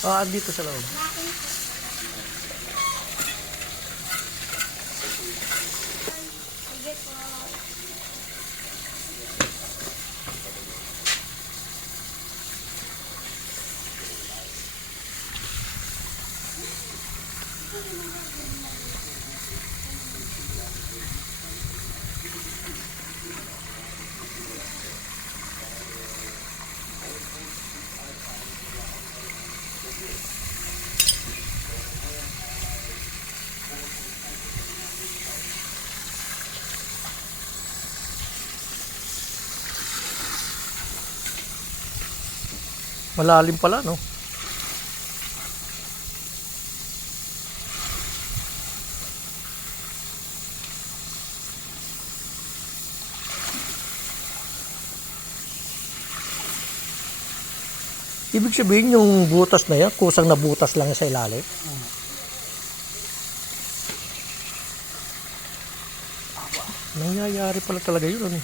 Ah, dito sa loob. Sige po. Malalim pala, no? Ibig sabihin yung butas na yan, kusang na butas lang sa ilalim. Nangyayari pala talaga yun. Ano?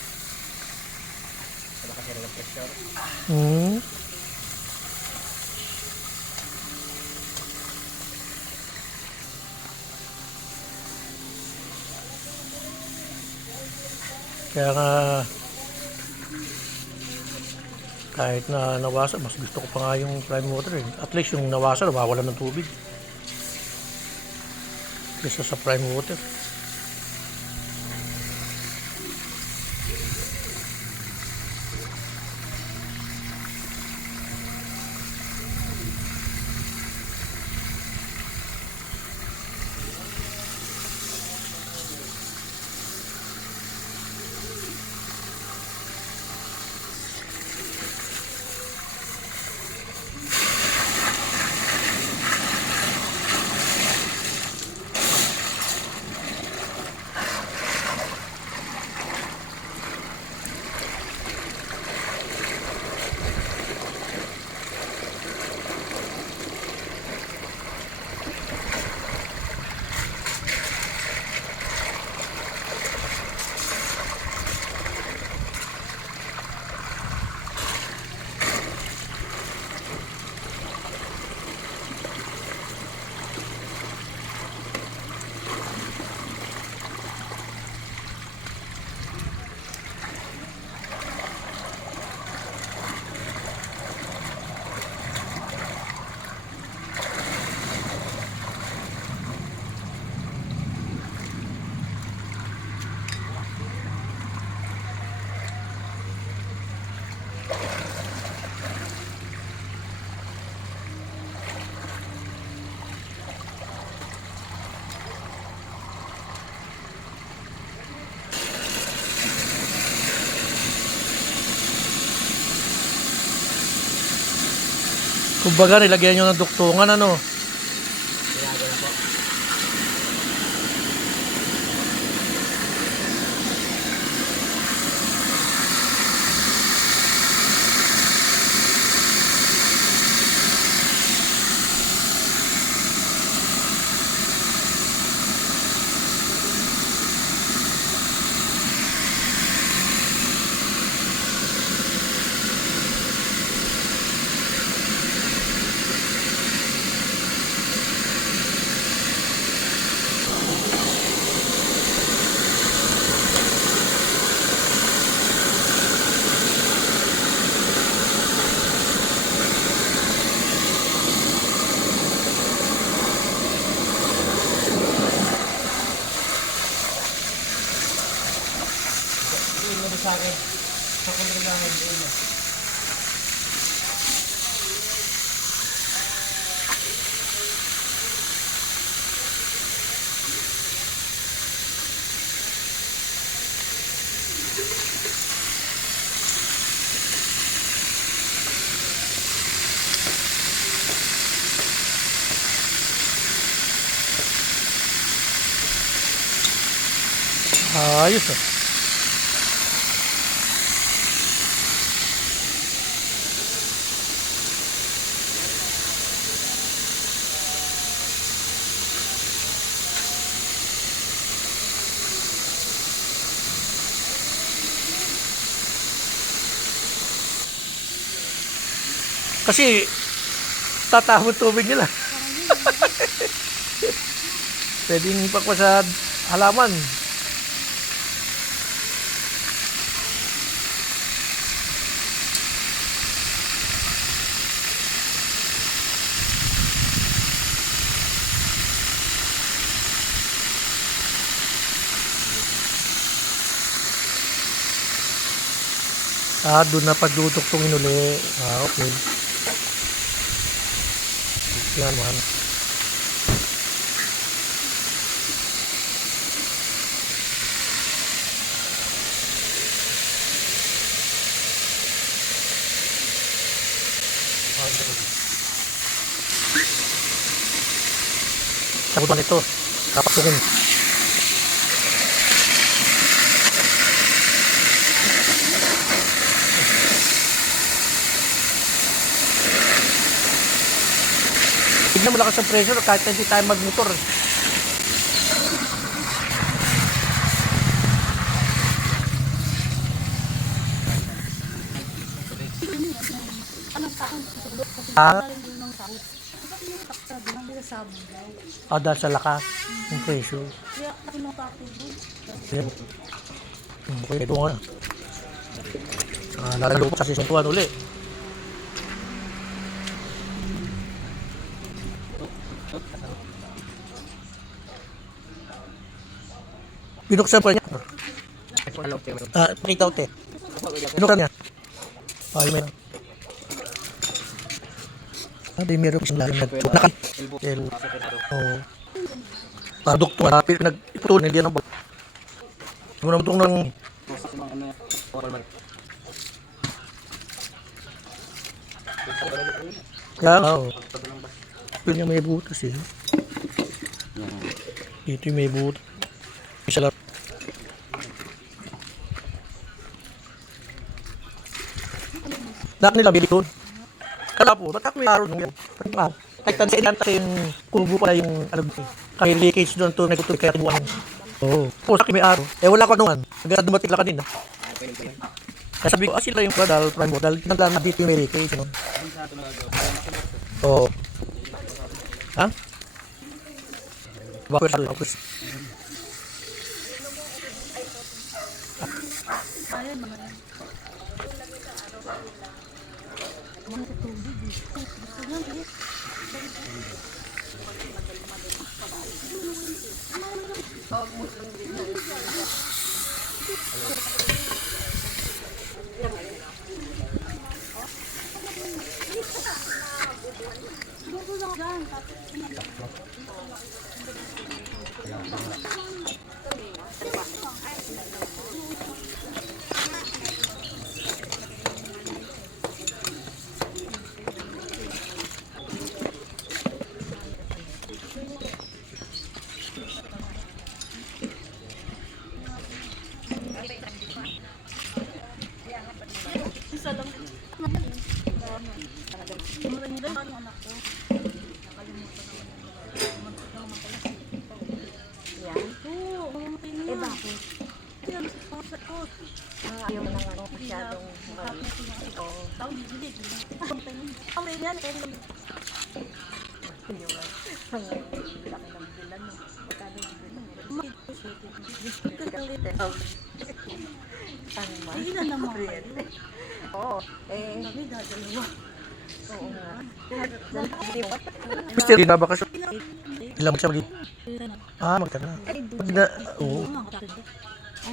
Hmm. Kaya nga, kahit na nawasa, mas gusto ko pa nga yung prime water eh. At least yung nawasa, nawawala ng tubig. Kesa sa prime water. Kumbaga, nilagyan nyo ng duktungan, ano? Ginagawa na po. Sa akin, sa kontrolahan din. Ayos, ah. Kasi Tatapon tubig nila. Pwedeng pakwa sa halaman. Doon na pagduduktongin uli. Okay. Yan man. Sabutan ito. Kapasukin. Tignan malakas ang pressure kahit hindi tayo magmotor. Dahil sa lakas ng pressure. Yan. Okay, ito nga. Lalalo ko kasi suntuan uli. Binuksan pa niya. Pakita ko, te. Binuksan niya. Ay, may. Di meron ko siyang lalim. Oo. Produkto na pinag-iputol. Hindi yan ang bag. Hindi mo naman itong nang... Kaya nga, oo. Ito niya may butas eh. Ito yung may butas. Isa lang. Lahat nila bili doon. Kala po, ba't ako may araw nung yan? Kahit tansi ilan kasi yung kubo pala yung kaya leakage doon to nagtutuloy kaya tibuan. Oo. Po, sakit may araw. Wala ko anuhan. Hanggang dumating lang kanina. Kaya sabi ko, sila yung dahil prime mo. Dahil tinaglaan na dito yung may leakage. Oo. Ha? Bakit? Ayaw mo nang ano, masyadong Mister, di na ba kasi? Ilang siya mali? Magkana. Oo.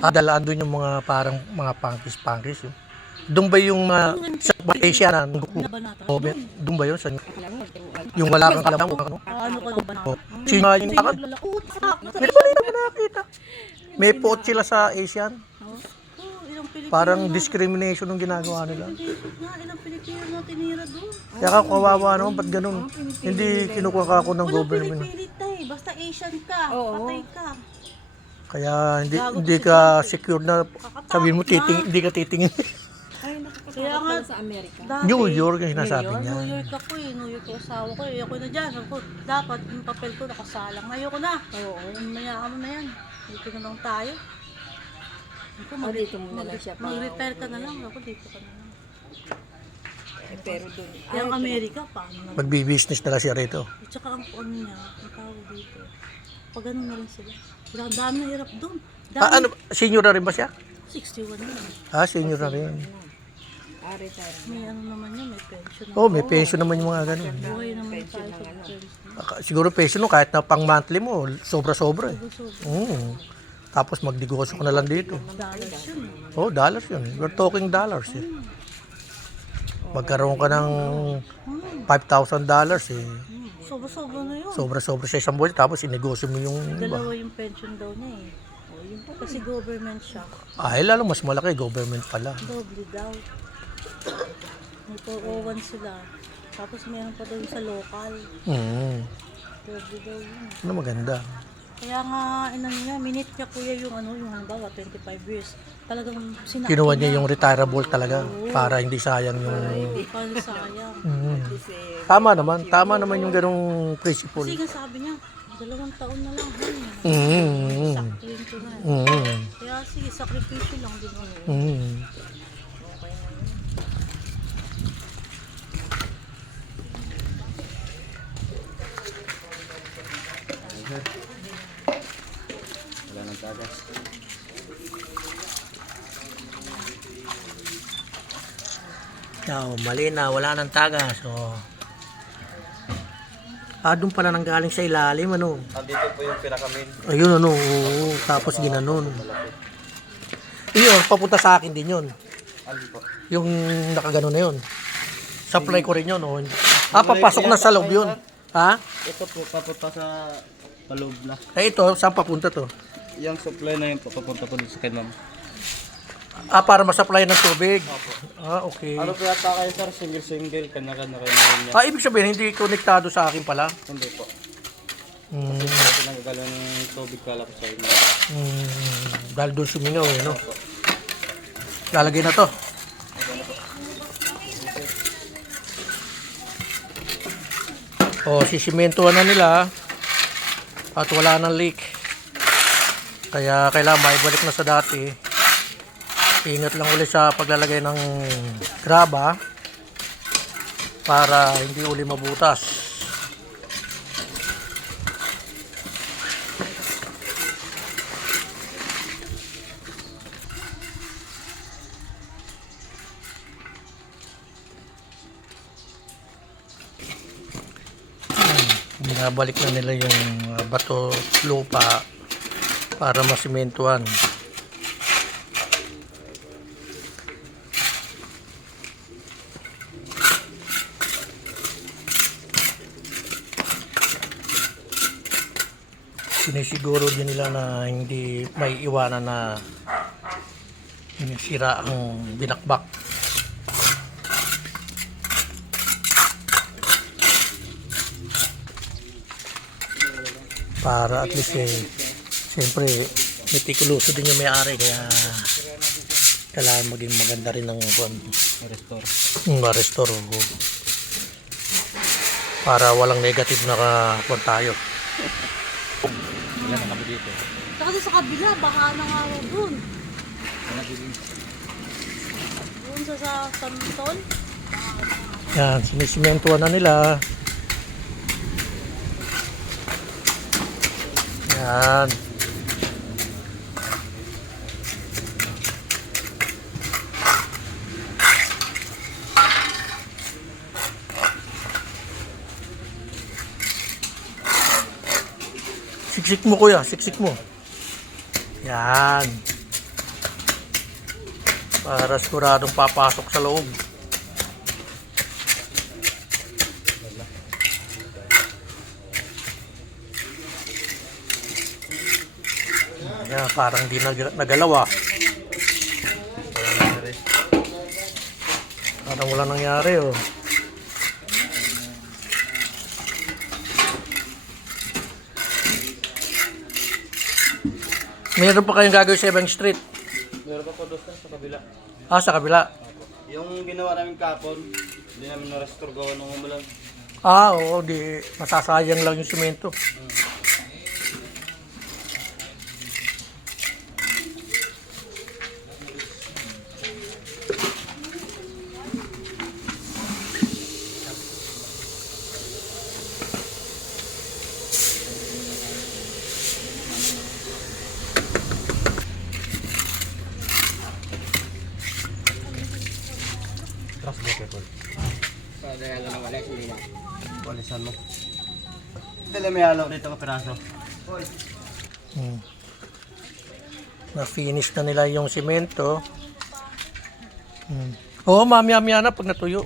Dalaan doon yung mga parang mga pangkis. Doon ba yung sa Malaysia na Goku? Doon ba yun? Yung wala kang kalamang ano? Sino yung takad? May balita ko nakakita. May pot sila sa Asian. Parang discrimination yung ginagawa nila. Ilang Pilipino na tinira doon. Kaya ka kawawa naman, ba't ganun? Hindi kinukuha ka ako ng government. Pilit eh. Basta Asian ka, patay ka. Kaya hindi ka secure na sabihin mo hindi ka titingin. Kaya nga sa Amerika. New York yung sinasabi niya. New York ako eh. New York yung asawa ko eh. Ako na dyan. Ako, dapat yung papel ko nakasalang. Ayoko na. Oo. Mayaan mo na yan. Dito na lang tayo. Ako, Dito mo na lang siya pa. mag-retire ka na lang. Ako dito ka na lang. Pero doon, Yung Amerika, paano na? Magbi-business na lang siya rito. At saka ang ano niya, ang tawag dito. Pag ano na rin sila. Ang dami na hirap doon. Dami. Ano, senior na rin ba siya? 61 na lang. Senior na rin. retire. May ano naman yun, may pension. Oh, may pension naman yung mga ganun. Buhay naman tayo sa pension. Siguro pension no, kahit na pang monthly mo, sobra-sobra eh. So, Tapos magdegosyo ka na lang dito. dollars yun. Oh, dollars yun. We're talking dollars eh. Magkaroon ka ng $5,000 eh. Sobra-sobra na yun. Sobra-sobra sa isang buwan. Tapos inegosyo mo yung iba. Dalawa yung pension daw niya eh. Kasi government siya. Lalo mas malaki. Government pala. Doble daw. May 401 sila. Tapos meron pa daw yung sa local. Doble daw yun. Ano maganda. Kaya nga, inano niya, minute niya kuya yung ano, yung halimbawa, 25 years. Talagang sinakto Kinuha niya yung retirable talaga para hindi sayang yung... Para sayang. Tama naman. Tama naman yung ganong principle. Kasi nga sabi niya, 2 taon na lang. Sakto yun ko na. Kaya sige, sakripisyo lang din ako. Wala nang tagas. Mali na. Wala nang tagas. Doon pala nang galing sa ilalim, ano? Dito po yung pinakamin. Ayun, ano, oo. Tapos ginanon. Yun, papunta sa akin din yun. Ano po? Yung nakaganon na yun. Supply ko rin yun, oh. Papasok na sa loob yun. Ha? Ito po, papunta sa paloob na. Ito, saan papunta to? Yung supply na yun po, papunta po dito sa kay ma'am. Para ma-supply ng tubig. Okay. Ano po yata kayo sir? Single-single, kanya-kanya kayo na niya. Ibig sabihin, hindi konektado sa akin pala. Hindi po. Kasi nagagalan ng tubig kala ko sa inyo. Dahil doon sumingaw, eh, no? Lalagay na to. Sisimentohan na nila. At wala nang leak. Kaya kailangan maibalik na sa dati. Ingat lang ulit sa paglalagay ng graba para hindi uli mabutas. Binabalik na nila yung bato lupa para masimentuhan. Sinisiguro din nila na hindi may iwanan na sira ang binakbak. Para at least siyempre metikuloso din yung may-ari kaya kailangan maging maganda rin ng Restore. restore para walang negative na tayo. Wala na kami dito. Kasi sa kabila, baka na nga doon. Doon sa Santol. Yan, sinisimentuhan na nila. Yan. Siksik mo kuya, siksik mo. Yan. Para siguradong papasok sa loob. Yan, parang di nagalaw ah. Parang wala nangyari oh. Meron pa kayong gagawin sa ibang street? Meron pa po doon sa kabila. Sa kabila. Yung ginawa namin kapon, hindi namin na-restore gawa nung umulan. Oo, di masasayang lang yung semento. Trust bucket po. Kaya lang wala, hindi na. Walisan mo. Dala may halaw dito ka piraso. Na-finish na nila yung simento. Oo, mamaya-maya na pag natuyo.